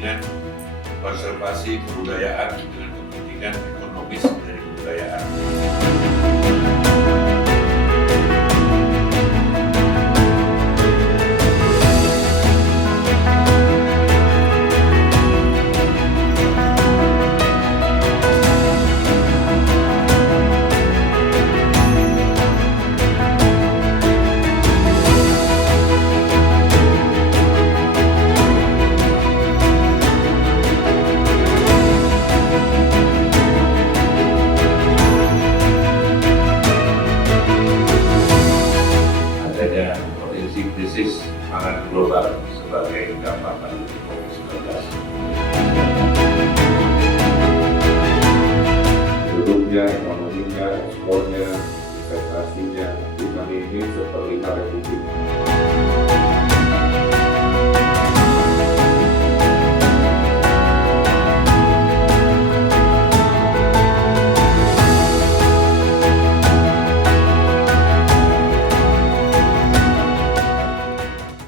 kepentingan konservasi kebudayaan dengan kepentingan ekonomis dari kebudayaan. Adanya potensi krisis pangan global sebagai dampak pandemi COVID-19. Produknya, ekonominya, ekspornya, investasinya, bukan ini seperti